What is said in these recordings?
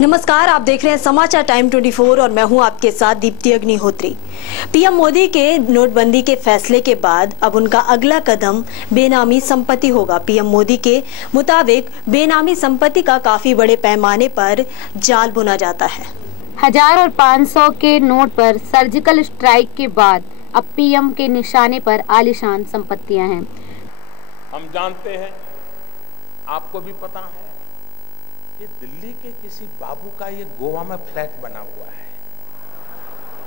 नमस्कार, आप देख रहे हैं समाचार टाइम 24 और मैं हूं आपके साथ दीप्ति अग्निहोत्री। पीएम मोदी के नोटबंदी के फैसले के बाद अब उनका अगला कदम बेनामी संपत्ति होगा। पीएम मोदी के मुताबिक बेनामी संपत्ति का काफी बड़े पैमाने पर जाल बुना जाता है। 1000 और 500 के नोट पर सर्जिकल स्ट्राइक के बाद अब पीएम के निशाने पर आलीशान संपत्तियां हैं। हम जानते हैं, आपको भी पता है, दिल्ली के किसी बाबू का ये गोवा में फ्लैट बना हुआ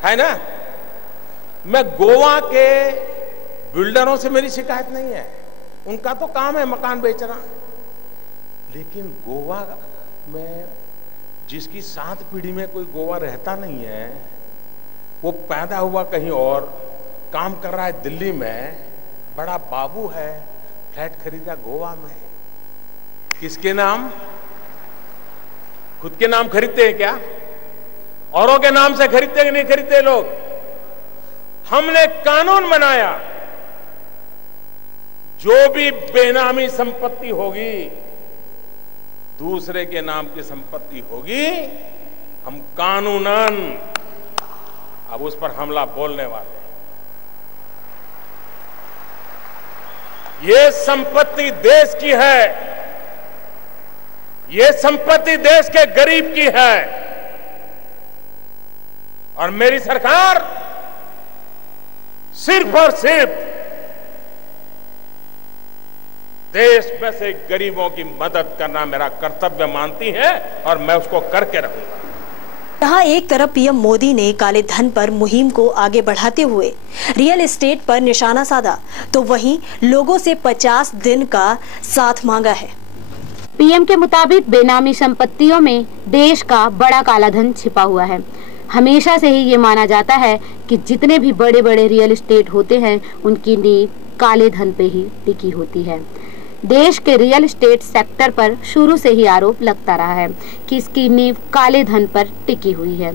है ना। मैं गोवा के बिल्डरों से मेरी शिकायत नहीं है, उनका तो काम है मकान बेचना, लेकिन गोवा में जिसकी 7 पीढ़ी में कोई गोवा रहता नहीं है, वो पैदा हुआ कहीं और, काम कर रहा है दिल्ली में, बड़ा बाबू है, फ्लैट खरीदा गोवा में। किसके नाम? खुद के नाम खरीदते हैं क्या? औरों के नाम से खरीदते कि नहीं खरीदते लोग? हमने कानून बनाया, जो भी बेनामी संपत्ति होगी, दूसरे के नाम की संपत्ति होगी, हम कानूनन अब उस पर हमला बोलने वाले हैं। ये संपत्ति देश की है, ये संपत्ति देश के गरीब की है, और मेरी सरकार सिर्फ और सिर्फ देश में से गरीबों की मदद करना मेरा कर्तव्य मानती है, और मैं उसको करके रहूंगा। यहाँ एक तरफ पीएम मोदी ने काले धन पर मुहिम को आगे बढ़ाते हुए रियल एस्टेट पर निशाना साधा, तो वहीं लोगों से 50 दिन का साथ मांगा है। पीएम के मुताबिक बेनामी संपत्तियों में देश का बड़ा काला धन छिपा हुआ है। हमेशा से ही ये माना जाता है कि जितने भी बड़े बड़े रियल एस्टेट होते हैं, उनकी नींव काले धन पे ही टिकी होती है। देश के रियल एस्टेट सेक्टर पर शुरू से ही आरोप लगता रहा है कि इसकी नींव काले धन पर टिकी हुई है।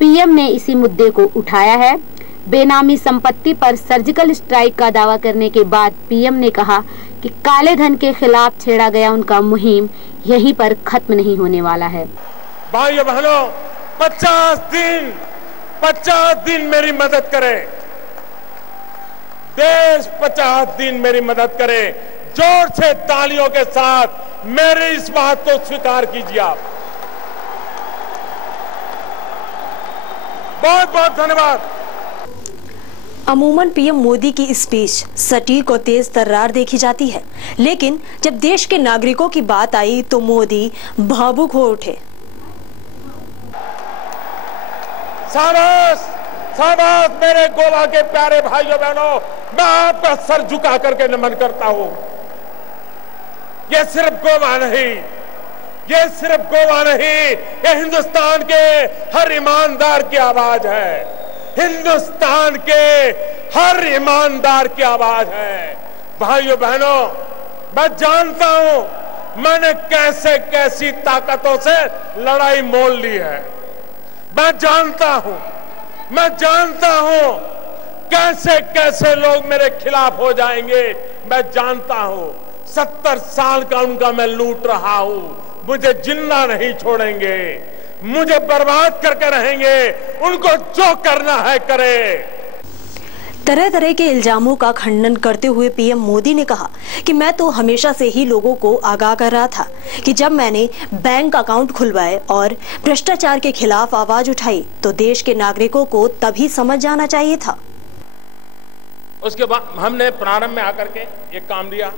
पीएम ने इसी मुद्दे को उठाया है। बेनामी संपत्ति पर सर्जिकल स्ट्राइक का दावा करने के बाद पीएम ने कहा कि काले धन के खिलाफ छेड़ा गया उनका मुहिम यहीं पर खत्म नहीं होने वाला है। भाइयों बहनों, 50 दिन मेरी मदद करें, देश 50 दिन मेरी मदद करे। जोर से तालियों के साथ मेरी इस बात को स्वीकार कीजिए आप। बहुत बहुत धन्यवाद। अमूमन पीएम मोदी की स्पीच सटीक और तेज तर्रार देखी जाती है, लेकिन जब देश के नागरिकों की बात आई तो मोदी भावुक हो उठे। शाबाश, शाबाश मेरे गोवा के प्यारे भाइयों बहनों, मैं आपका सर झुका करके नमन करता हूं। ये सिर्फ गोवा नहीं, ये सिर्फ गोवा नहीं, ये हिंदुस्तान के हर ईमानदार की आवाज है। हिंदुस्तान के हर ईमानदार की आवाज है। भाइयों बहनों, मैं जानता हूं मैंने कैसे कैसी ताकतों से लड़ाई मोल ली है। मैं जानता हूं कैसे कैसे लोग मेरे खिलाफ हो जाएंगे। मैं जानता हूं 70 साल का उनका मैं लूट रहा हूं, मुझे जिंदा नहीं छोड़ेंगे, मुझे बर्बाद करके रहेंगे, उनको जो करना है करे। तरह तरह के इल्जामों का खंडन करते हुए पीएम मोदी ने कहा कि मैं तो हमेशा से ही लोगों को आगाह कर रहा था कि जब मैंने बैंक अकाउंट खुलवाए और भ्रष्टाचार के खिलाफ आवाज उठाई तो देश के नागरिकों को तभी समझ जाना चाहिए था। उसके बाद हमने प्रारंभ में आकर के एक काम लिया,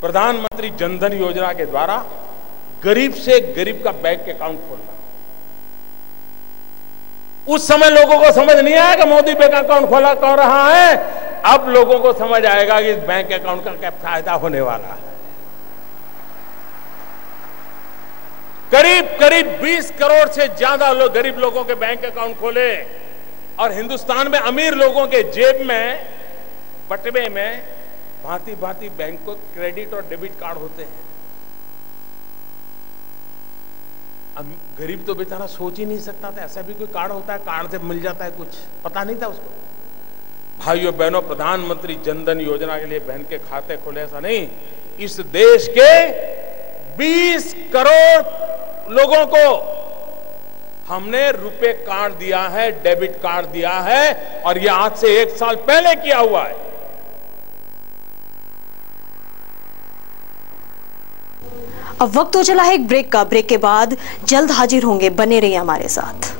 प्रधानमंत्री जनधन योजना के द्वारा गरीब से गरीब का बैंक अकाउंट खोलना। उस समय लोगों को समझ नहीं आया कि मोदी बैंक अकाउंट खोला कौन रहा है। अब लोगों को समझ आएगा कि इस बैंक अकाउंट का क्या फायदा होने वाला है। करीब करीब 20 करोड़ से ज्यादा लोग, गरीब लोगों के बैंक अकाउंट खोले, और हिंदुस्तान में अमीर लोगों के जेब में, बटवे में भांति भांति बैंक को क्रेडिट और डेबिट कार्ड होते हैं। अब गरीब तो बेचारा सोच ही नहीं सकता था ऐसा भी कोई कार्ड होता है, कार्ड से मिल जाता है, कुछ पता नहीं था उसको। भाइयों बहनों, प्रधानमंत्री जनधन योजना के लिए बहन के खाते खोले, ऐसा नहीं, इस देश के 20 करोड़ लोगों को हमने रुपए कार्ड दिया है, डेबिट कार्ड दिया है, और यह आज से 1 साल पहले किया हुआ है। अब वक्त हो चला है एक ब्रेक का। ब्रेक के बाद जल्द हाजिर होंगे, बने रहिए हमारे साथ।